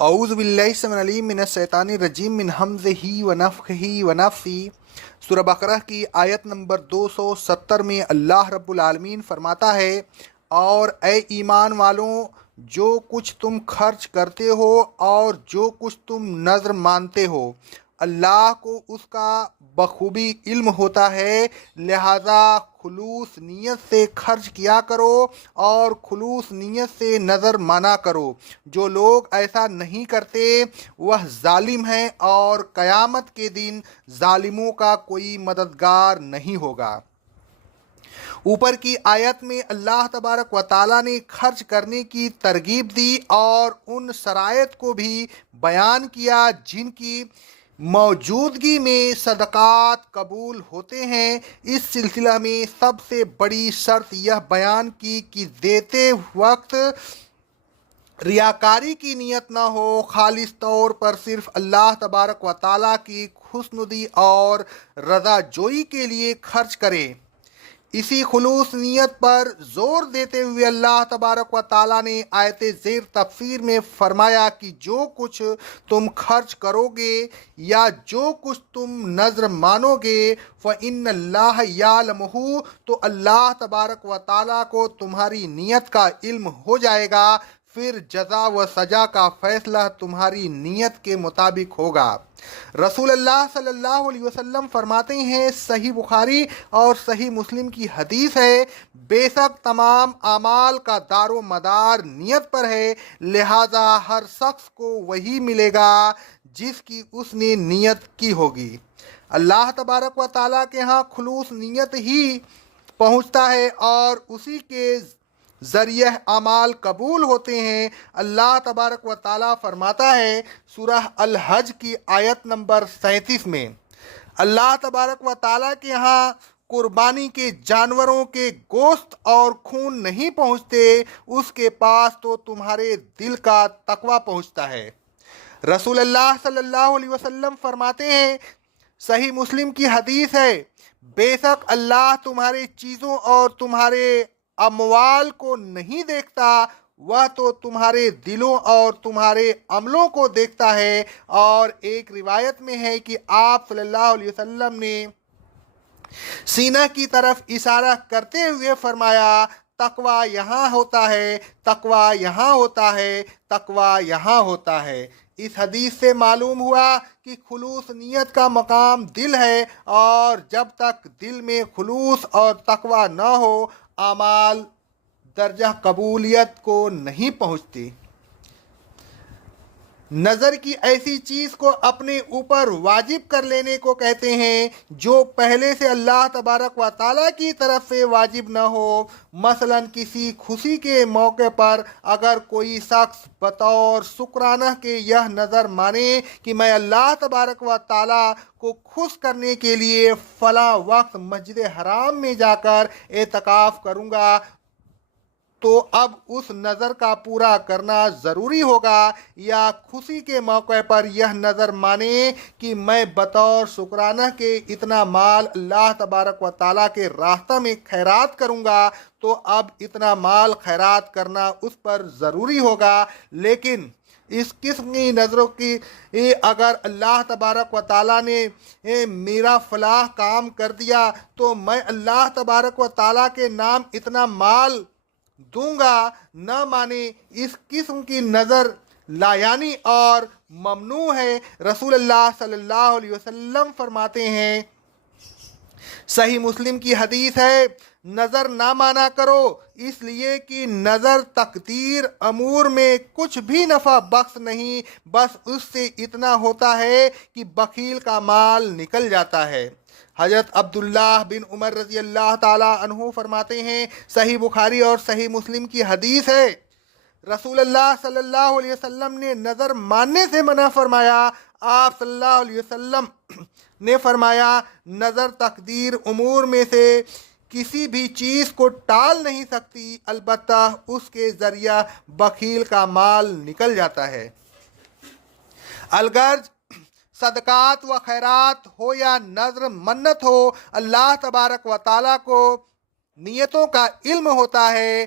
اعوذ باللہ السمیع العلیم من الشیطان الرجیم من ہمزہ ونفخہ ونفثہ۔ سورہ بقرہ کی آیت نمبر 270 میں اللہ رب العالمین فرماتا ہے، اور اے ایمان والوں، جو کچھ تم خرچ کرتے ہو اور جو کچھ تم نذر مانتے ہو، اللہ کو اس کا بخوبی علم ہوتا ہے، لہذا خلوص نیت سے خرچ کیا کرو اور خلوص نیت سے نذر مانا کرو۔ جو لوگ ایسا نہیں کرتے وہ ظالم ہیں، اور قیامت کے دن ظالموں کا کوئی مددگار نہیں ہوگا۔ اوپر کی آیت میں اللہ تبارک و تعالیٰ نے خرچ کرنے کی ترغیب دی اور ان شرائط کو بھی بیان کیا جن کی موجودگی میں صدقات قبول ہوتے ہیں۔ اس سلسلہ میں سب سے بڑی شرط یہ بیان کی کہ دیتے وقت ریاکاری کی نیت نہ ہو، خالص طور پر صرف اللہ تبارک و تعالیٰ کی خوشنودی اور رضا جوئی کے لیے خرچ کرے۔ اسی خلوص نیت پر زور دیتے ہوئے اللہ تبارک و تعالیٰ نے آیت زیر تفسیر میں فرمایا کہ جو کچھ تم خرچ کرو گے یا جو کچھ تم نذر مانو گے فَإِنَّ اللَّهَ يَعْلَمُهُ، تو اللہ تبارک و تعالیٰ کو تمہاری نیت کا علم ہو جائے گا، پھر جزا و سزا کا فیصلہ تمہاری نیت کے مطابق ہوگا۔ رسول اللہ صلی اللہ علیہ وسلم فرماتے ہیں، صحیح بخاری اور صحیح مسلم کی حدیث ہے، بے شک تمام اعمال کا دار و مدار نیت پر ہے، لہذا ہر شخص کو وہی ملے گا جس کی اس نے نیت کی ہوگی۔ اللہ تبارک و تعالیٰ کے ہاں خلوص نیت ہی پہنچتا ہے اور اسی کے ذریعہ اعمال قبول ہوتے ہیں۔ اللہ تبارک و تعالیٰ فرماتا ہے سورہ الحج کی آیت نمبر 37 میں، اللہ تبارک و تعالیٰ کے ہاں قربانی کے جانوروں کے گوشت اور خون نہیں پہنچتے، اس کے پاس تو تمہارے دل کا تقوی پہنچتا ہے۔ رسول اللہ صلی اللہ علیہ وسلم فرماتے ہیں، صحیح مسلم کی حدیث ہے، بے شک اللہ تمہارے چیزوں اور تمہارے اموال کو نہیں دیکھتا، وہ تو تمہارے دلوں اور تمہارے عملوں کو دیکھتا ہے۔ اور ایک روایت میں ہے کہ آپ صلی اللہ علیہ وسلم نے سینہ کی طرف اشارہ کرتے ہوئے فرمایا، تقوی یہاں ہوتا ہے، تقوی یہاں ہوتا ہے، تقوی یہاں ہوتا ہے۔ اس حدیث سے معلوم ہوا کہ خلوص نیت کا مقام دل ہے، اور جب تک دل میں خلوص اور تقوی نہ ہو، اعمال درجہ قبولیت کو نہیں پہنچتی۔ نظر کی ایسی چیز کو اپنے اوپر واجب کر لینے کو کہتے ہیں جو پہلے سے اللہ تبارک و تعالیٰ کی طرف سے واجب نہ ہو۔ مثلا کسی خوشی کے موقع پر اگر کوئی شخص بطور شکرانہ کے یہ نظر مانے کہ میں اللہ تبارک و تعالیٰ کو خوش کرنے کے لیے فلاں وقت مسجد حرام میں جا کر اعتکاف کروں گا، تو اب اس نظر کا پورا کرنا ضروری ہوگا۔ یا خوشی کے موقع پر یہ نظر مانے کہ میں بطور شکرانہ کے اتنا مال اللہ تبارک و تعالیٰ کے راستہ میں خیرات کروں گا، تو اب اتنا مال خیرات کرنا اس پر ضروری ہوگا۔ لیکن اس قسم کی نظروں کی اگر اللہ تبارک و تعالیٰ نے میرا فلاح کام کر دیا تو میں اللہ تبارک و تعالیٰ کے نام اتنا مال دوں گا، نہ مانے، اس قسم کی نظر لایانی اور ممنوع ہے۔ رسول اللہ صلی اللہ علیہ وسلم فرماتے ہیں، صحیح مسلم کی حدیث ہے، نظر نہ مانا کرو، اس لیے کہ نظر تقدیر امور میں کچھ بھی نفع بخش نہیں، بس اس سے اتنا ہوتا ہے کہ بخیل کا مال نکل جاتا ہے۔ حضرت عبداللہ بن عمر رضی اللہ تعالیٰ عنہ فرماتے ہیں، صحیح بخاری اور صحیح مسلم کی حدیث ہے، رسول اللہ صلی اللہ علیہ وسلم نے نظر ماننے سے منع فرمایا۔ آپ صلی اللہ علیہ وسلم نے فرمایا، نظر تقدیر امور میں سے کسی بھی چیز کو ٹال نہیں سکتی، البتہ اس کے ذریعہ بخیل کا مال نکل جاتا ہے۔ الغرض صدقات و خیرات ہو یا نذر منت ہو، اللہ تبارک و تعالیٰ کو نیتوں کا علم ہوتا ہے۔